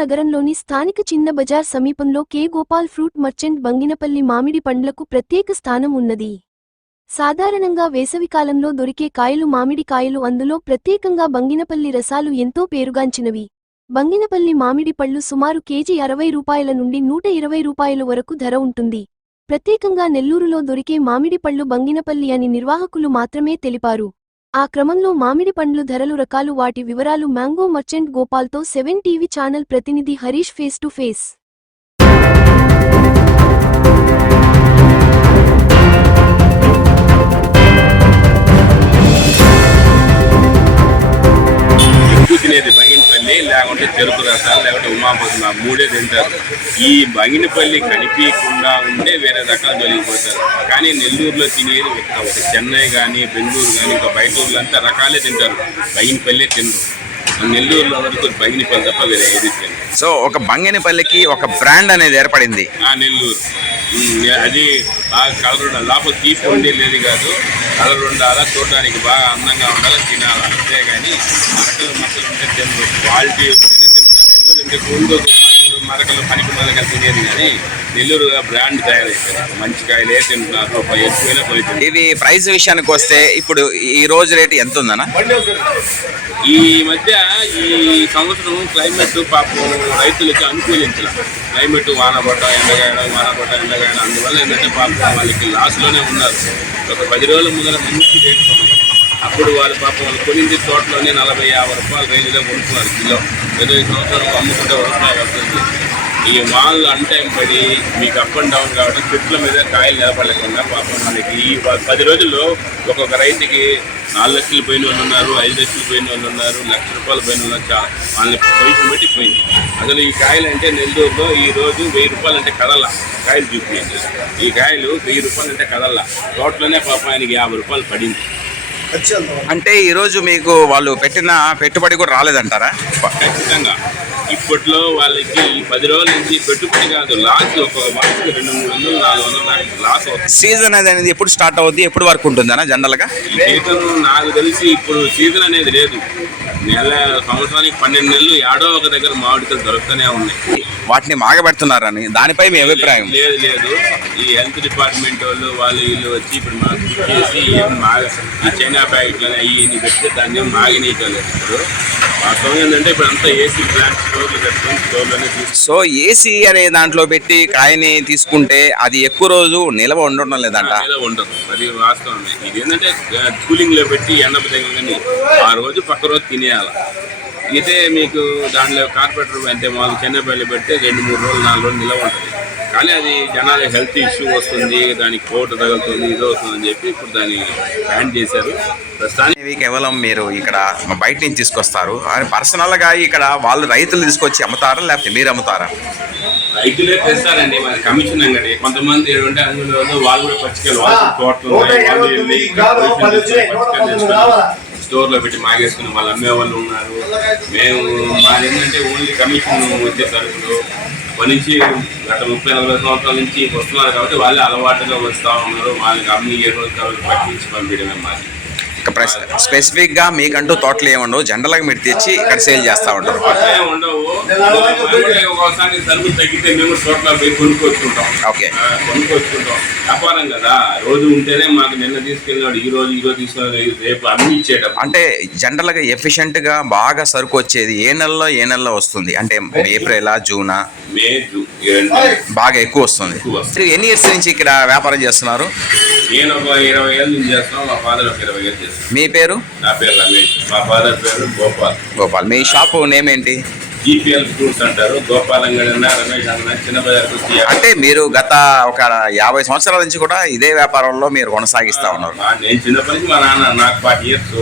నగరంలోని స్థానిక చిన్న బజార్ సమీపంలో K. Gopal fruit merchant Banganapalli మామిడి పండ్లకు ప్రత్యేక స్థానం ఉన్నది. సాధారణంగా వేసవికాలంలో దొరికే కాయలు మామిడి కాయలు అందులో ప్రత్యేకంగా బంగినపల్లి రసాలు ఎంతో పేరుగాంచినవి. బంగినపల్లి మామిడి పళ్ళు సుమారు కేజీ అరవై రూపాయల నుండి నూట ఇరవై రూపాయల వరకు ధర ఉంటుంది. ప్రత్యేకంగా నెల్లూరులో దొరికే మామిడి పళ్ళు బంగినపల్లి అని నిర్వాహకులు మాత్రమే తెలిపారు. ఆ క్రమంలో మామిడి పండ్లు ధరలు రకాలు వాటి వివరాలు మ్యాంగో మర్చెంట్ గోపాల్తో సెవెన్ టీవీ ఛానల్ ప్రతినిధి హరీష్ ఫేస్ టు ఫేస్. చెరుకు రసాలు లేకుంటే ఉమాపతి ఆ మూడే తింటారు. ఈ బంగినపల్లి కనిపించకుండా ఉంటే వేరే రకాలు జరిగిపోతారు కానీ నెల్లూరులో తినేది ఒక చెన్నై కానీ బెంగళూరు కానీ ఇంకా బయట ఊర్లో అంతా రకాలే తింటారు. బంగినపల్లి తినరు. నెల్లూరులో వరకు బంగినపల్లి తప్ప వేరే ఏది తినరు. సో ఒక బంగినపల్లికి ఒక బ్రాండ్ అనేది ఏర్పడింది. ఆ నెల్లూరు. అది బాగా కలర్ తీపి ఉండే లేదు కాదు. కలర్ ఉండాలా చూడడానికి బాగా అందంగా ఉండాలి తినాలి. అంతేగాని మరకలు మసలు ఉంటే తినరు. క్వాలిటీ ఉంటేనే తింటున్నారు. నెల్లూరు ఎందుకు ముందు మరకలు మరకలు పనికి మరకలు తినేది కానీ నెల్లూరు బ్రాండ్ తయారైపోయింది. మంచి కాయలే తింటున్నారు ఎక్కువైనా తింటున్నారు ఇది ప్రైస్ విషయానికి వస్తే ఇప్పుడు ఈ రోజు రేటు ఎంత ఉందన్న? ఈ మధ్య ఈ సంవత్సరం క్లైమేట్ పాపం రైతులకి అనుకూలించాల. క్లైమేట్ వానపడ్డ ఎండగాయడం వానపడ్డ ఎండగాయడం అందువల్ల ఏంటంటే పాపం వాళ్ళకి లాస్లోనే ఉన్నారు. ఒక పది రోజుల ముందర మంచి రేట్ అప్పుడు వాళ్ళు పాపం వాళ్ళు కొనింది తోటలోనే నలభై యాభై రూపాయలు రేంజ్లో కొనుక్కున్నారు కిలో. ఇరవై సంవత్సరాలు అమ్ముకుంటే ఒక వస్తుంది. ఈ మాల్ అన్ టైం పడి మీకు అప్ అండ్ డౌన్ కావడం చెట్ల మీద కాయలు నిలబడలేకుండా పాపం మనకి ఈ ప- పది రోజుల్లో ఒక్కొక్క రైతుకి నాలుగు లక్షలు పోయిన వాళ్ళు ఉన్నారు ఐదు లక్షలు పోయిన వాళ్ళు ఉన్నారు లక్ష రూపాయలు పోయిన వాళ్ళు చా- వాళ్ళని పొజిషన్ పెట్టి పోయింది. అసలు ఈ కాయలు అంటే నెల్లూరులో ఈ రోజు వెయ్యి రూపాయలు అంటే కదల. కాయలు చూపించండి. ఈ కాయలు వెయ్యి రూపాయలు అంటే కదల. తోటలోనే పాపం ఆయనకి యాభై రూపాయలు పడింది. అంటే ఈ రోజు మీకు వాళ్ళు పెట్టిన పెట్టుబడి కూడా రాలేదంటారా? ఖచ్చితంగా. ఇప్పట్లో వాళ్ళకి పది రోజుల నుంచి పెట్టుబడి కాదు లాస్ ఒక బాక్స్కి రెండు మూడు వందలు నాలుగు వందలు లాస్ అవుతుంది. సీజన్ అనేది ఎప్పుడు స్టార్ట్ అవుద్ది ఎప్పుడు వరకు ఉంటుందన్న జనరల్గా ఈ సీజన్ నాకు తెలిసి ఇప్పుడు సీజన్ అనేది లేదు. నెల సంవత్సరానికి పన్నెండు నెలలు ఏడో ఒక దగ్గర మామిడికాయలు దొరుకుతూనే ఉన్నాయి. వాటిని మాగబెడుతున్నారని దానిపై మీ అభిప్రాయం? లేదు లేదు ఈ హెల్త్ డిపార్ట్మెంట్ వాళ్ళు వాళ్ళు వీళ్ళు వచ్చి ఇప్పుడు మాకు చేసి ఏం మాగ ఈ చైనా ప్యాకెట్లు అవి ఇన్ని పెడితే దాన్ని ఏం మాగనీయటలేదు ఇప్పుడు వాస్తవం ఏంటంటే ఇప్పుడు అంతా ఏసీ ప్లాంట్ సో ఏసీ అనే దాంట్లో పెట్టి కాయని తీసుకుంటే అది ఎక్కువ రోజు నిల్వ ఉండడం లేదంట. మీద ఉండదు. అది వాస్తవమే ఇది ఏంటంటే కూలింగ్లో పెట్టి ఎండ తగ్గని ఆ రోజు పక్క రోజు తినేయాలి. ఇదే మీకు దాంట్లో కార్పొరేటర్ అంటే మాకు చెన్నైపల్లి పెడితే రెండు మూడు రోజులు నాలుగు రోజులు నిలవ ఉంటుంది. కానీ అది జనాల హెల్త్ ఇష్యూ వస్తుంది దానికి కోట తగులుతుంది ఇది అవుతుంది అని చెప్పి ఇప్పుడు దాన్ని బ్యాన్ చేశారు. ప్రస్తుతానికి ఇవి కేవలం మీరు ఇక్కడ బయట నుంచి తీసుకొస్తారు. అని పర్సనల్గా ఇక్కడ వాళ్ళు రైతులు తీసుకొచ్చి అమ్ముతారా లేకపోతే మీరు అమ్ముతారా? రైతులే తెస్తారండి మన కమిషన్ అంగడి. కొంతమంది ఏంటంటే అందులో వాళ్ళు కూడా పచ్చికలు వాళ్ళు తోటలు స్టోర్లో స్టోర్లో పెట్టి మాగేసుకుని వాళ్ళు అమ్మే వాళ్ళు ఉన్నారు. మేము మాది ఏంటంటే ఓన్లీ కమిషన్ వచ్చే సరుకులు అప్పటి నుంచి గత ముప్పై నలభై సంవత్సరాల నుంచి వస్తున్నారు కాబట్టి వాళ్ళే అలవాటుగా వస్తూ ఉన్నారు. వాళ్ళకి అమ్మి ఏ రోజు కాబట్టి పట్టించి పంపించడమే మాది. స్పెసిఫిక్గా మీకంటూ తోటలు ఏముండవు జనరల్గా మీరు తెచ్చి ఇక్కడ సేల్ చేస్తా ఉంటారు. ఓకే. వ్యాపారం కదా. రోజు ఉంటేనే మాకు నిన్న తీసుకెళ్ళినాడు ఈ రోజు ఈ రోజు తీసుకున్నాడు రేపు అన్ని ఇచ్చేటప్పుడు. అంటే జనరల్గా ఎఫిషియెంట్గా బాగా సరుకు వచ్చేది ఏ నెలలో ఏ నెలలో వస్తుంది? అంటే ఏప్రిల్ జూనా? May June. బాగా ఎక్కువ వస్తుంది. ఎన్ని ఇయర్స్ నుంచి ఇక్కడ వ్యాపారం చేస్తున్నారు? నేను ఒక ఇరవై ఏళ్ళ నుంచి చేస్తాం మా ఫాదర్ ఒక ఇరవై ఏళ్ళు చేస్తాం మీ పేరు? నా పేరు రమేష్. మా ఫాదర్ పేరు గోపాల్. గోపాల్. మీ షాపు నేమ్ ఏంటి జీపీఎల్ ఫ్రూట్స్ అంటారు. గోపాల్ అంగడి అన్న రమేష్ అన్న చిన్న బజార్ వచ్చి అంటే మీరు గత ఒక యాభై సంవత్సరాల నుంచి కూడా ఇదే వ్యాపారంలో మీరు కొనసాగిస్తా ఉన్నారు. మా- నేను చిన్నప్పటి నుంచి మా నాన్న నాకు ఫార్టీ ఇయర్స్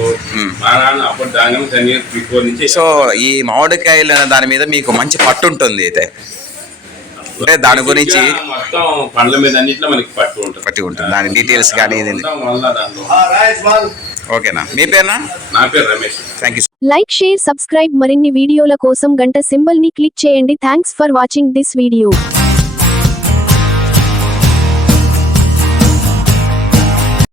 మా నాన్న అప్పుడు దాని టెన్ ఇయర్స్ బిఫోర్ నుంచి సో ఈ మామిడికాయలు అనే దాని మీద మీకు మంచి పట్టు ఉంటుంది అయితే. అంటే దాని గురించి మొత్తం పండ్ల మీద అన్నింటిలో మనకి పట్టు ఉంటుంది. పట్టి ఉంటుంది. దాని డీటెయిల్స్ కానీ ఇది. ఓకేనా? మీ పేరునా? నా పేరు Ramesh. Thank you like share subscribe మరిన్ని వీడియోల కోసం గంట సింబల్ని క్లిక్ చేయండి. Thanks for watching this video